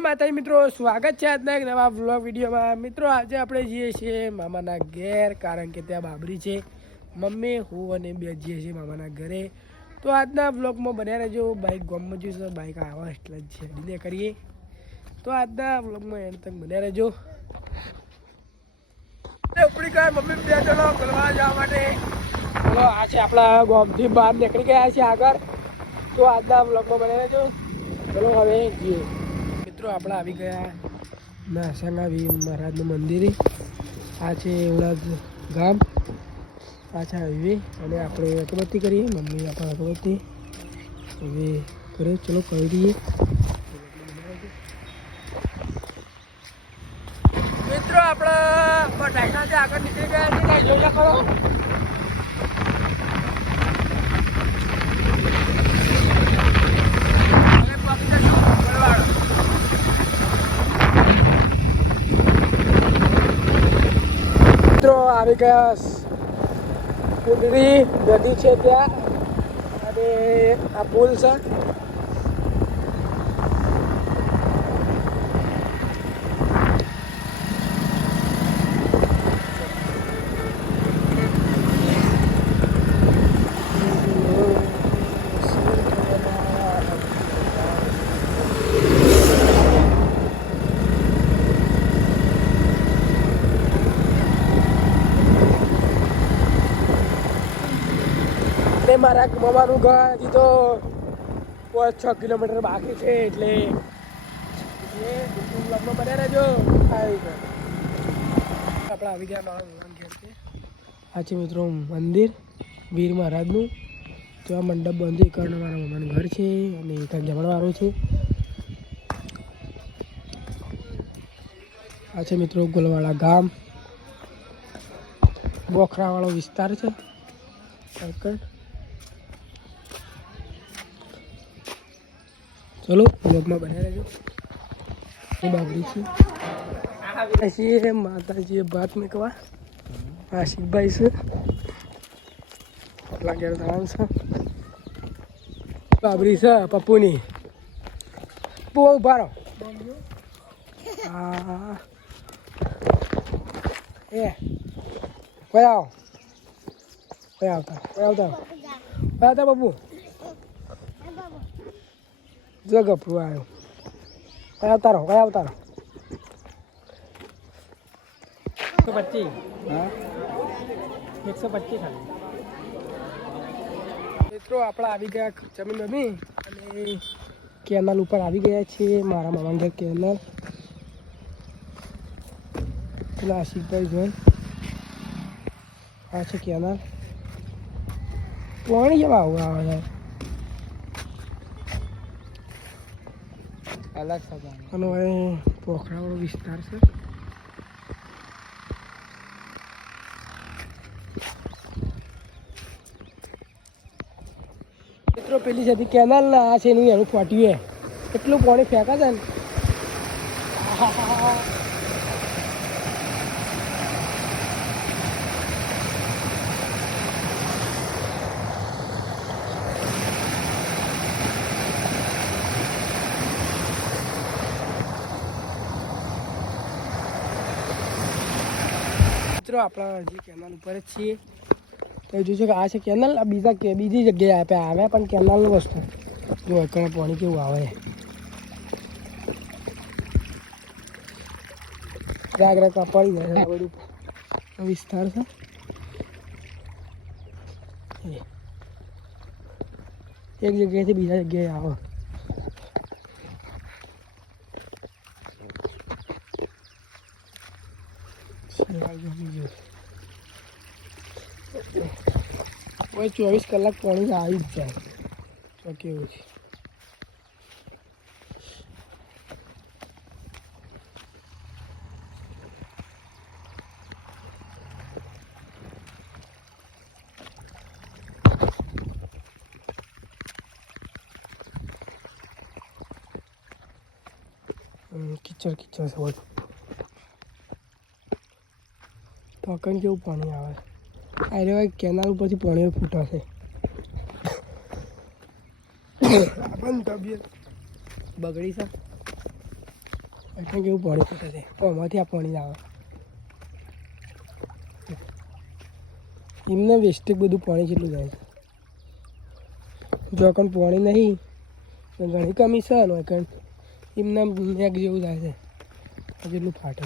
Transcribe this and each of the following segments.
માતાજી મિત્રો, સ્વાગત છે આજના એક નવા વ્લોગ વિડીયોમાં. મિત્રો આજે આપણે જઈએ છીએ મામાના ઘેર, કારણ કે ત્યાં બાબરી છે. મમ્મી, હું અને બે જઈએ છીએ મામાના ઘરે. તો આજના વ્લોગમાં બન્યા રહેજો. બાઇક ગામમાં જઈશું, બાઇક આવા એટલે જ ડીલે કરીએ. તો આજના વ્લોગમાં એન્ડ તક બન્યા રહેજો. ઉપડી ગયા મમ્મી બે જણો ગલવા જવા માટે. ચલો, આ છે આપણા ગામથી બહાર નીકળી ગયા છે આગળ. તો આજના વ્લોગમાં બન્યા રહેજો. ચલો હવે જઈએ. મિત્રો આપણે આવી ગયા નાસાંગા મહારાજનું મંદિર. આ છે એવડા ગામ, આ છે હાઈવે. અને આપણે અગરબત્તી કરીએ, મમ્મી આપણે અગરબત્તી હવે કરે. ચલો કરી દઈએ. મિત્રો આપણે ટાઈનાથી આગળ નીકળી ગયા છે. જોયા કરો. મિત્રો આવી ગયા કુંડરી નદી છે ત્યાં, અને આ પુલ છે. મારા મામાનું ઘર હજી તો 5-6 કિલોમીટર બાકી છે, એટલે બ્લોગમાં બન્યા રહેજો. આપણે આવી ગયા મારા મામાના ઘેર છે. આ છે મિત્રો મંદિર વીર મહારાજનું. તો આ મંડપ બંધ કારણ મારા મામાનું ઘર છે, અને ત્યાં જમણવારો છે. આ છે મિત્રો ગોલવાડા ગામ, બોખરાવાળો વિસ્તાર છે. ચલો બ્લોગમાં બન્યા રહેજો. બાબરી છે, માતાજીએ ભાત મૂકવા. આશિકભાઈ છે, લાગ્યા તળાવ છે. બાબરી છે પપ્પુની. પપ્પુ ઉભા રહો. હા એ કોઈ આવો, કોઈ આવતા, કોઈ આવતા, કોઈ આવતા પપ્પુ. જો ગપરું આવ્યો. કઈ આવતા રહો, કઈ આવતા રહો. 125. હા 125 ખાલી. મિત્રો આપણે આવી ગયા જમીન બમી, અને કેનાલ ઉપર આવી ગયા છીએ. મારા મામા ઘેર કેનાલ. પેલા આશિકભાઈ જોઈ, આ છે કેનાલ. પાણી જેવા આવું આવે છે. અલગ અને અહીં પોખરાવાળો વિસ્તાર છે. મિત્રો પેલી જતી કેનાલ ને આ છે એનું એનું ફાટ્યું. એટલું પાણી ફેંકા છે ને. મિત્રો આપણા હજી કેનાલ ઉપર જ છીએ. તો જોઈશું કે આ છે કેનાલ. આ બીજી જગ્યાએ આવે પણ કેનાલનું વસ્તુ જો અત્યારે પાણી કેવું આવે. ગાગરા કાપડી જાય આ બધું વિસ્તાર છે. એક જગ્યાએથી બીજા જગ્યાએ આવે. કોઈ 24 કલાક પાણી આવી જ જાય. તો કેવું છે. કિચડ છે બધું. પકડ કેવું પાણી આવે. આ રે કેનાલ ઉપરથી પાણી ફૂટાશે. પણ તબિયત બગડી છે. એટલે કેવું પાણી ખૂટે છે તો આમાંથી આ પાણી આવે એમને વેસ્ટેજ બધું પાણી જેટલું જાય છે જો કણ પાણી નહીં તો ઘણી કમી છે ને કણ એમને મેઘ જેવું થાય છે જેટલું ફાટે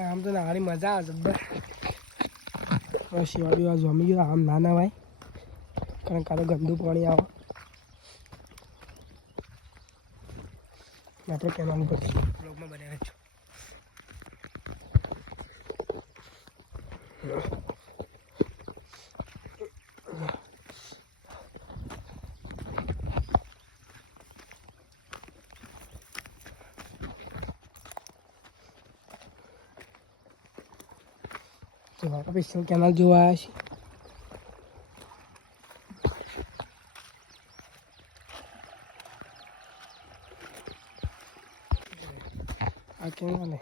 આમ તો નાની મજા આવે જબ્બર શિવા બીવા જમી ગયો આમ ના ભાઈ કારણ કાં તો ગંદુ પાણી આવે આપણે કેનાલ પરથી બ્લોગમાં બન્યા રહેજો તો આપણે સ્પેશિયલ કેનાલ જોવા આવ્યા છીએ આ કેનાલે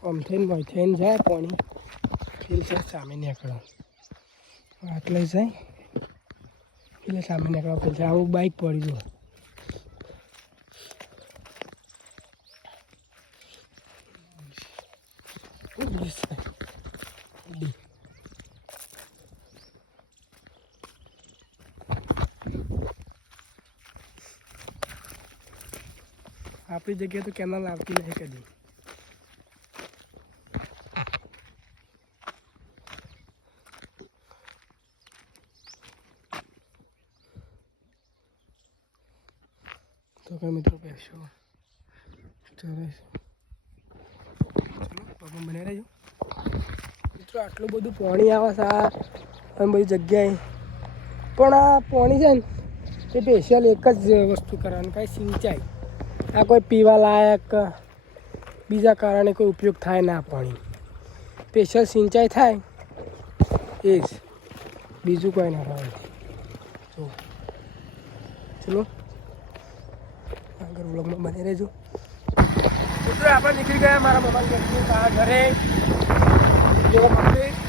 આમ થઈને મોય થઈને જાય પાણી ફીલ છે સામે નીકળો આટલે જાય એટલે સામે નીકળો પછી આવું બાઇક પડી જવું આપણી જગ્યાએ તો કેનાલ આવતી નહીં કદી તો કઈ મિત્રો બેસો ચલો પગમ બને રહેજો મિત્રો આટલું બધું પાણી આવે છે અને બધી જગ્યાએ પણ આ પાણી છે ને એ સ્પેશિયલ એક જ વસ્તુ કરવાનું કાંઈ સિંચાઈ આ કોઈ પીવા લાયક બીજા કારણે કોઈ ઉપયોગ થાય ના પાણી સ્પેશિયલ સિંચાઈ થાય એ જ બીજું કોઈ ના થાય જો ચલો આગળ વ્લોગમાં બની રહેજો મિત્રો આપણે નીકળી ગયા મારા મમ્મા ઘરે જો મમ્મી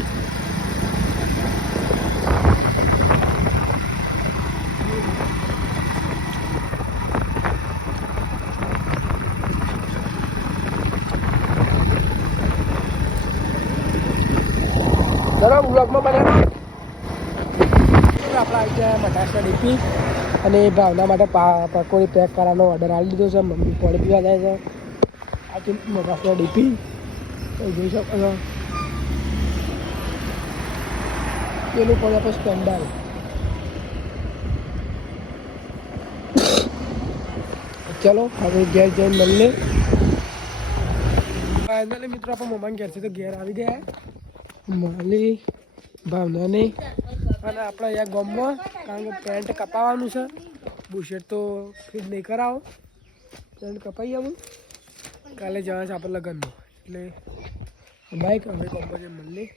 ચલો બ્લોગમાં બને આપણે આવી ગયા મટાસના ડીપી અને ભાવના માટે પકોડી પેક કરવાનો ઓર્ડર આપી દીધો છે મમ્મી પાણી પીવા જાય છે આ તો મટાસના ડીપી જોઈ શકો છો પેલું પણ આપણે સ્ટેન્ડર્ડ ચલો હવે ઘેર જઈને મળીએ ફાઇનલી મિત્રો આપણે મમ્માને ઘેરથી તો ઘેર આવી ગયા માલી ભાવનાને અને આપણે અહીંયા ગામમાં કારણ કે પેન્ટ કપાવવાનું છે બુશર્ટ તો ફીટ નહીં કરાવો પેન્ટ કપાઈ આવું કાલે જવા છે આપણે લગ્નમાં એટલે બાઈક હવે ગામમાં જે મળીએ